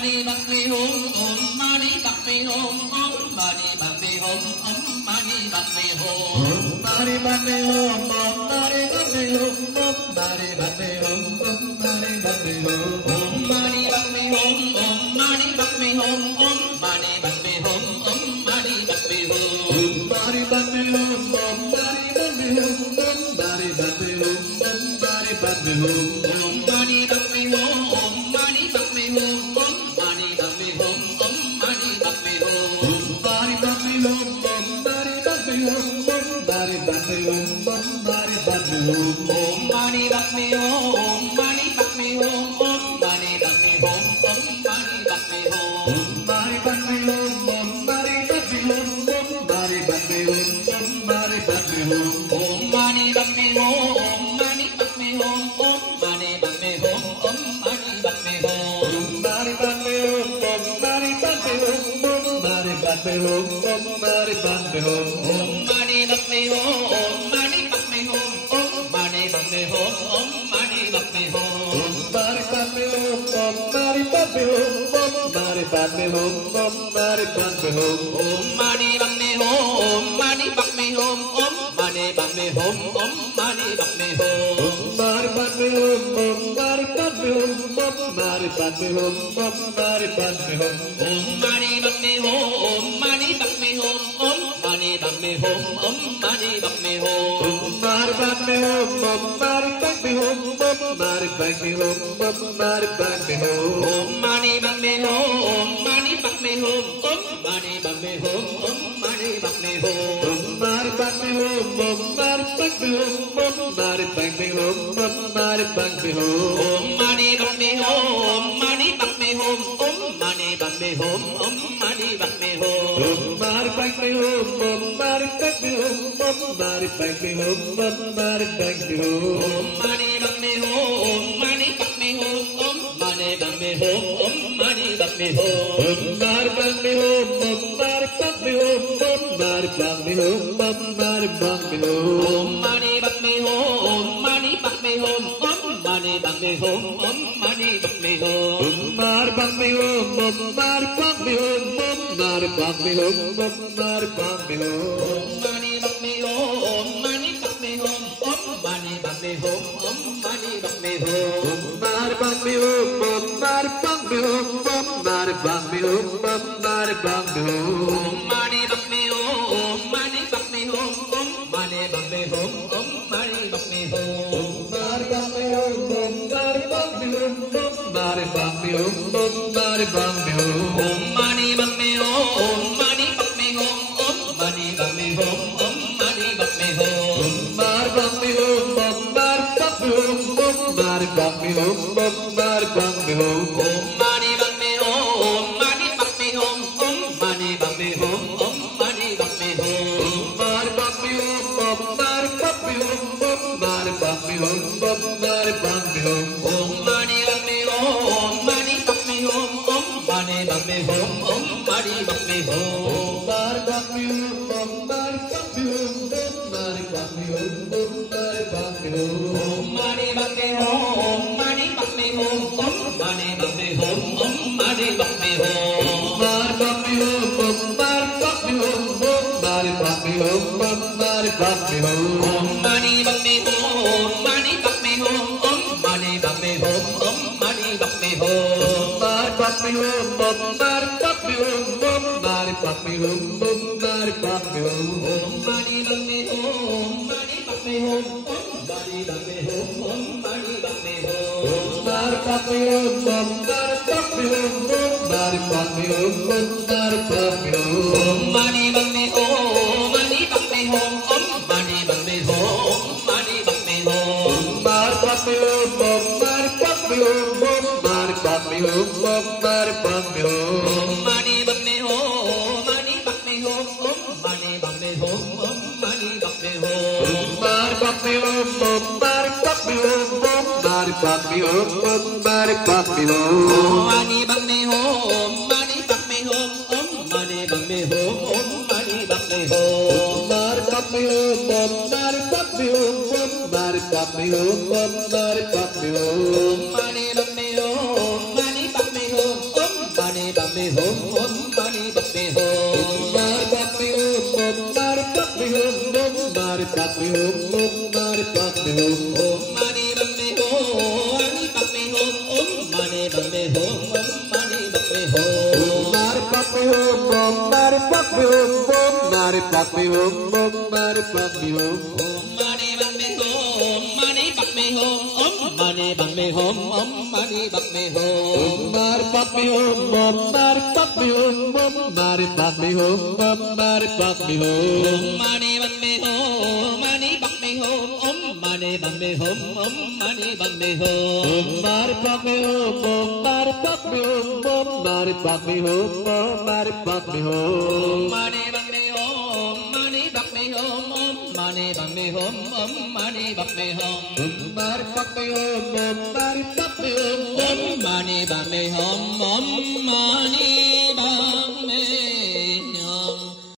mani padme hum om mani padme hum om mani padme hum om mani padme hum mani padme hum om mani padme hum om mani padme hum om mani padme hum om mani padme hum om mani padme hum om mani padme hum om mani padme hum mani padme hum om mani padme hum om mani padme hum om mani padme hum om mani padme hum om mani padme hum om mani padme hum om mani padme hum mani padme hum om mani padme hum om mani padme hum om mani padme hum om mani padme hum om mani padme hum om mani padme hum om mani padme hum mani padme hum om mani padme hum om mani padme hum om mani padme hum om mani padme hum om mani padme hum om mani padme hum om mani padme hum mani padme hum om mani padme hum om mani padme hum om mani padme hum om mani padme hum om mani padme hum om mani padme hum om mani padme hum mani padme hum om mani padme hum om mani padme hum om mani padme hum om mani padme hum om mani padme hum om mani padme hum om mani padme hum mani padme hum om mani padme hum om mani padme hum om mani padme hum om mani padme hum om mani padme hum om mani padme hum om mani padme hum mani padme hum om mani padme hum om mani padme hum om mani padme hum mani padme hum om mani padme hum om mani padme hum om mani padme hum mani padme hum om mani padme hum om mani padme hum om mani padme hum mani padme hum mani padme hum om mani padme hum om mani padme hum mani padme hum om mani padme hum om mani padme hum om mani padme hum mani padme hum mani padme hum om mani padme hum om mani padme hum mani padme hum om mani padme hum om mani padme hum om mani padme hum mani padme hum mani padme hum om mani padme hum om mani padme hum mani padme hum om mani padme hum om mani padme hum om mani padme hum mani padme hum mani padme hum om mani padme hum om mani padme hum mani padme hum om mani padme hum om mani padme hum om mani padme hum mani padme hum mani padme hum om mani padme hum om mani padme hum mani padme hum om mani padme hum om mani padme hum om mani padme hum mani padme hum mani padme hum om mani padme hum om mani padme hum mani padme hum om mani padme hum om mani padme hum om mani padme hum mani padme hum mani padme hum om mani padme hum om mani padme hum mani padme hum om mani padme hum om mani padme hum om mani padme hum mani padme hum mani padme hum om mani padme hum om mani padme hum mani padme hum om mani padme hum om mani padme hum om mani padme hum mani padme hum mani padme hum om mani padme hum om mani padme hum mani padme hum om mani padme hum om mani padme hum om mani padme hum mani padme hum mani padme hum om mani padme hum om mani padme hum mani padme hum om mani padme hum om mani padme hum om mani padme hum mani padme hum mani padme hum om mani padme hum om mani padme hum mani padme hum om mani padme hum om mani padme hum om mani padme hum mani padme hum mani padme hum om mani padme hum om mani padme hum mani padme hum om mani padme hum om mani padme hum om mani padme hum mani padme hum mani padme hum om mani padme hum om mani padme hum mani padme hum om mani padme hum om mani padme hum om mani padme hum mani padme hum mani padme hum om mani padme hum om mani padme hum mani padme hum om mani padme hum om mani padme hum om mani padme hum mani padme hum mani padme hum om bạc mi hum om mani bạc mi hum om mani bạc mi hum mani bạc mi hum om mani bạc mi hum om mani bạc mi hum mani bạc mi hum om mani bạc mi hum om mani bạc mi hum om mani bạc mi hum om mani bạc mi hum mani bạc mi hum om mani bạc mi hum om mani bạc mi hum mani bạc mi hum om mani bạc mi hum om mani bạc mi hum om mani bạc mi hum mani bạc mi hum mani bạc mi hum om mani bạc mi hum om mani bạc mi hum mani bạc mi hum om mani bạc mi hum om mani bạc mi hum om mani bạc mi hum mani bạc mi hum mani bạc mi hum om mani bạc mi hum om mani bạc mi hum mani bạc mi hum om mani bạc mi hum om mani bạc mi hum om mani